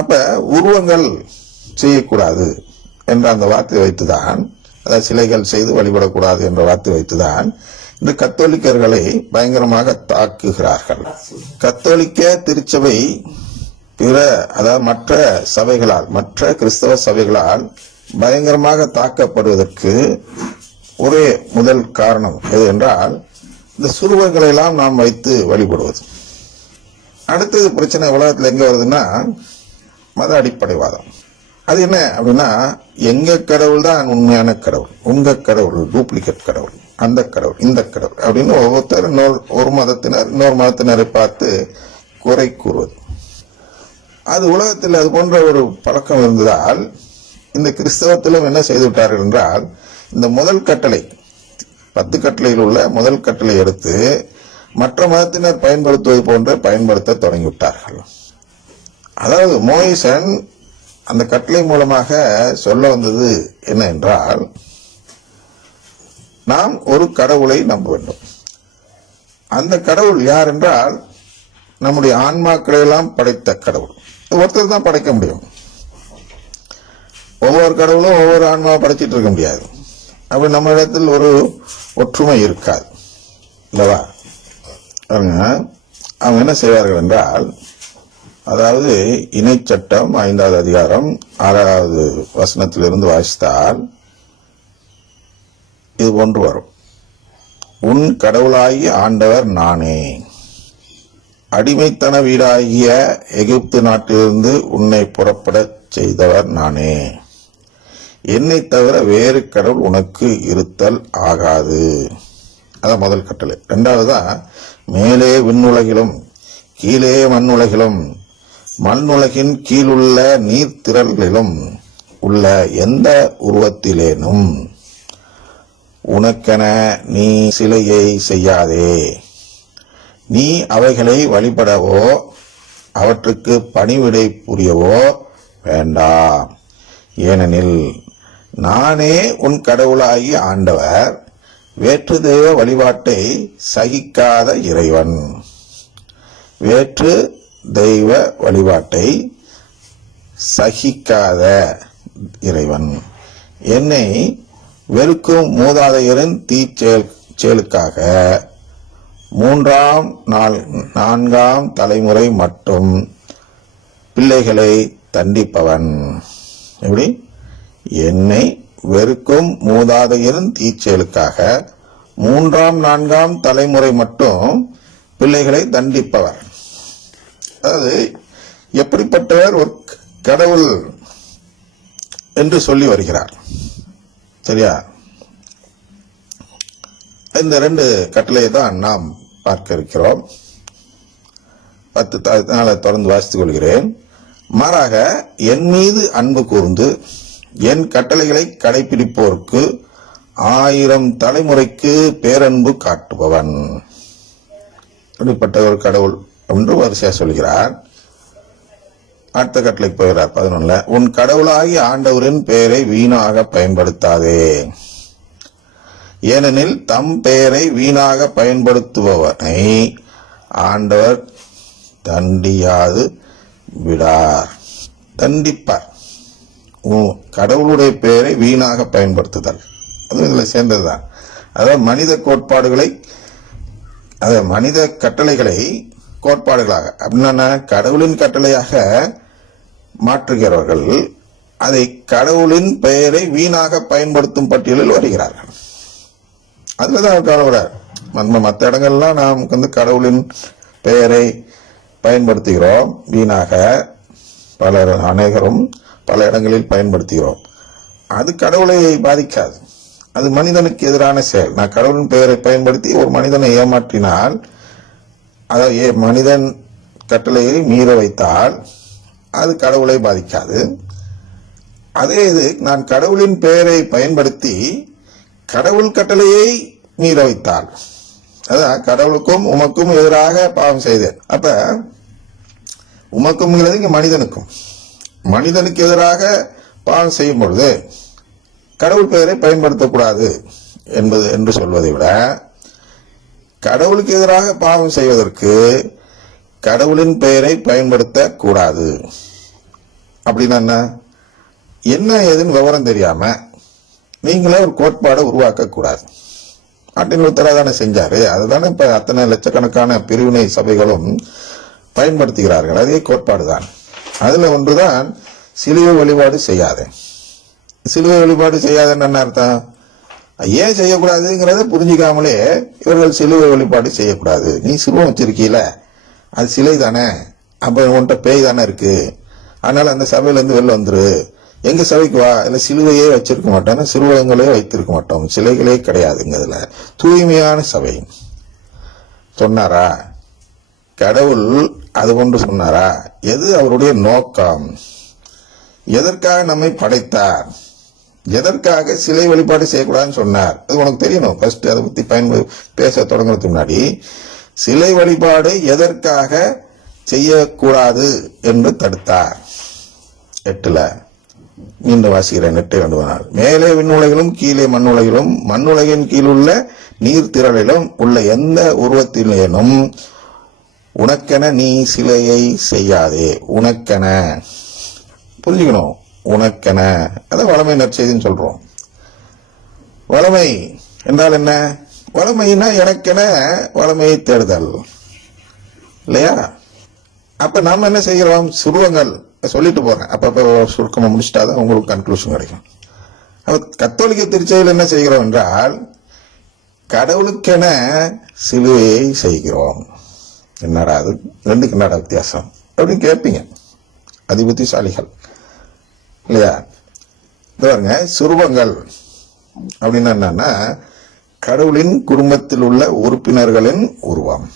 அப்ப உருவங்கள் செய்யக்கூடாது என்ற அந்த வார்த்தை வைத்துதான், அதாவது சிலைகள் செய்து வழிபடக்கூடாது என்ற வார்த்தை வைத்துதான் இந்த கத்தோலிக்கர்களை பயங்கரமாக தாக்குகிறார்கள். கத்தோலிக்க திருச்சபை பிற, அதாவது மற்ற சபைகளால், மற்ற கிறிஸ்தவ சபைகளால் பயங்கரமாக தாக்கப்படுவதற்கு ஒரே முதல் காரணம் எது என்றால், இந்த சுருவங்களை எல்லாம் நாம் வைத்து வழிபடுவது. அடுத்தது பிரச்சனை உலகத்தில் எங்க வருதுன்னா, மத அடிப்படைவாதம். அது என்ன அப்படின்னா, எங்க கடவுள் தான் உண்மையான கடவுள், உங்க கடவுள் டூப்ளிகேட் கடவுள், அந்த கடவுள் இந்த கடவுள் அப்படின்னு ஒவ்வொருத்தர் ஒரு மதத்தினர் இன்னொரு மதத்தினரை பார்த்து குறை கூறுவது. அது உலகத்தில் அது போன்ற ஒரு பழக்கம் இருந்ததால் இந்த கிறிஸ்தவத்திலும் என்ன செய்து விட்டார்கள் என்றால், இந்த முதல் கட்டளை 10 கட்டளையில் உள்ள முதல் கட்டளை எடுத்து மற்ற மதத்தினர் பயன்படுத்துவது போன்று பயன்படுத்த தொடங்கிவிட்டார்கள். அதாவது மோயிசன் அந்த கட்டளை மூலமாக சொல்ல வந்தது என்ன என்றால், நாம் ஒரு கடவுளை நம்ப வேண்டும். அந்த கடவுள் யார் என்றால், நம்முடைய ஆன்மாக்களை எல்லாம் படைத்த கடவுள். ஒருத்தர் தான் படைக்க முடியும். ஒவ்வொரு கடவுளும் ஒவ்வொரு ஆன்மாவை படைச்சிட்டு இருக்க முடியாது. அப்படி நம்ம இடத்தில் ஒரு ஒற்றுமை இருக்காது இல்லவா? அவங்க என்ன செய்வார்கள் என்றால், அதாவது இணைச்சட்டம் 5வது அதிகாரம் 6வது வசனத்திலிருந்து வாசித்தால் இது போன்று வரும். உன் கடவுளாகிய ஆண்டவர் நானே, அடிமைத்தன வீடாகிய எகிப்து நாட்டிலிருந்து உன்னை புறப்படச் செய்தவர் நானே, என்னை தவிர வேறு கடவுள் உனக்கு இருத்தல் ஆகாது. அதான் முதல் கட்டளை. 2வதுதான், மேலே விண்ணுலகிலும் கீழே மண்ணுலகிலும் மண்ணுலகின் கீழுள்ள நீர்த்திரள்களிலும் உள்ள எந்த உருவத்திலேனும் உனக்கென நீ சிலையை செய்யாதே. நீ அவைகளை வழிபடவோ அவற்றுக்கு பணிவிடை புரியவோ வேண்டாம். ஏனெனில் நானே உன் கடவுளாகி ஆண்டவர், வேற்று தெய்வ வழிபாட்டை சகிக்காத இறைவன். வேற்று தெய்வ வழிபாட்டை சகிக்காத இறைவன். என்னை வெறுக்கும் மூதாதையரின் தீச்செயலுக்காக 3ஆம் 4ஆம் தலைமுறை மட்டும் பிள்ளைகளை தண்டிப்பவன். எப்படி? என்னை வெறுக்கும் மூதாதையரின் தீச்செயலுக்காக 3ஆம் 4ஆம் தலைமுறை மட்டும் பிள்ளைகளை தண்டிப்பவர். அதாவது எப்படிப்பட்டவர் ஒரு கடவுள் என்று சொல்லி வருகிறார். சரியா? இந்த 2 கட்டளையை தான் நாம் பார்க்க இருக்கிறோம். 10 நாளை தொடர்ந்து வாசித்துக் கொள்கிறேன். மாறாக என் மீது அன்பு கூர்ந்து என் கட்டளைகளை கடைபிடிப்போருக்கு 1000 தலைமுறைக்கு பேரன்பு காட்டுபவன். இப்படிப்பட்ட ஒரு கடவுள் என்று வரிசையா சொல்கிறார். அடுத்த கட்டளைக்கு போகிறார் 11. உன் கடவுளாகி ஆண்டவரின் பெயரை வீணாக பயன்படுத்தாதே. ஏனெனில் தம் பெயரை வீணாக பயன்படுத்துபவனை ஆண்டவர் தண்டியாது விடார், தண்டிப்பார். கடவுளுடைய பெயரை வீணாக பயன்படுத்துதல் அது இதுல சேர்ந்ததுதான். அதாவது மனித கோட்பாடுகளை, அதாவது மனித கட்டளைகளை கோட்பாடுகளாக அப்படின்னா கடவுளின் கட்டளையாக மாற்றுகிறவர்கள் அதை கடவுளின் பெயரை வீணாக பயன்படுத்தும் பட்டியலில் வருகிறார்கள். அதுலதான் கவலைப்படுறார். மற்ற இடங்கள்லாம் நாம் வந்து கடவுளின் பெயரை பயன்படுத்துகிறோம் வீணாக, அநேகரும் பல இடங்களில் பயன்படுத்துகிறோம். அது கடவுளை பாதிக்காது, அது மனிதனுக்கு எதிரான செயல். நான் கடவுளின் பெயரை பயன்படுத்தி ஒரு மனிதனை ஏமாற்றினால், அதாவது மனிதன் கட்டளையை மீற வைத்தால் அது கடவுளை பாதிக்காது. அதே இது நான் கடவுளின் பெயரை பயன்படுத்தி கடவுள் கட்டளையை மீற வைத்தால், அதான் கடவுளுக்கும் உமக்கும் எதிராக பாவம் செய்தேன். அப்ப உமக்கும் இங்க மனிதனுக்கு எதிராக பாவம் செய்யும் பொழுது கடவுள் பெயரை பயன்படுத்தக்கூடாது என்று சொல்வதை விட, கடவுளுக்கு எதிராக பாவம் செய்வதற்கு கடவுளின் பெயரை பயன்படுத்த கூடாது அப்படின்னா என்ன ஏதுன்னு விவரம் தெரியாம நீங்களே ஒரு கோட்பாடை உருவாக்க கூடாது. மார்ட்டின் லூத்தரா தானே செஞ்சாரு. அதுதானே இப்ப அத்தனை லட்சக்கணக்கான பிரிவினை சபைகளும் பயன்படுத்துகிறார்கள். அதே கோட்பாடுதான். அதுல ஒன்றுதான் சிலுவை வழிபாடு செய்யாத. சிலுவை வழிபாடு செய்யாதன்னு என்ன அர்த்தம்? ஏன் செய்யக்கூடாதுங்கிறத புரிஞ்சிக்காமலே இவர்கள் சிலுவை வழிபாடு செய்யக்கூடாது. நீ சிலுவம் வச்சிருக்கீல, அது சிலை தானே, அப்ப உன்கிட்ட பேய் தானே இருக்கு, அதனால அந்த சபையில இருந்து வெளில வந்துரு, எங்க சபைக்கு வா, இல்ல சிலுவையே வச்சிருக்க மாட்டோம், சிறுவங்களே வைத்திருக்க மாட்டோம், சிலைகளே கிடையாதுங்க. அதுல தூய்மையான சபை சொன்னாரா? கடவுள் அது கொண்டு சொன்னாரா? எது அவருடைய நோக்கம்? எதற்காக நம்மை படைத்தார்? எதற்காக சிலை வழிபாடு செய்யக்கூடாதுன்னு சொன்னார்? அது உனக்கு தெரியணும். ஃபர்ஸ்ட் அதை பத்தி பேச தொடங்குறதுக்கு முன்னாடி சிலை வழிபாடு எதற்காக செய்யக்கூடாது என்று தடுத்தார்? 8ல மீண்டும் வாசிக்கிறேன். 8:2 மேலே விண்ணுலகிலும் கீழே மண்ணுலகிலும் மண்ணுலகின் கீழுள்ள நீர் திரளிலும் உள்ள எந்த உருவத்திலேனும் உனக்கென நீ சிலையை செய்யாதே. உனக்கென புரிஞ்சுக்கணும். உனக்கென அதான் வளமை நற்செய்தின்னு சொல்றோம். வளமை என்றால் என்ன? வளமைன்னா எனக்கென வளமையை தேடுதல் இல்லையா? அப்ப நாம என்ன செய்கிறோம்? சுருவங்கள் சொல்லிட்டு போறேன். அப்ப சுருக்கமா முடிச்சிட்டாதான் உங்களுக்கு கன்க்ளூஷன் கிடைக்கும். அப்ப கத்தோலிக்க திருச்சபையில் என்ன செய்கிறோம் என்றால் கடவுளுக்கென சிலுவையை செய்கிறோம். என்னடா அது, ரெண்டுக்கு என்னடா வித்தியாசம் அப்படின்னு கேட்பீங்க அதிபுத்திசாலிகள் இல்லையா? பாருங்க, சுருவங்கள் அப்படின்னா என்னன்னா கடவுளின் குடும்பத்தில் உள்ள உறுப்பினர்களின் உருவம்.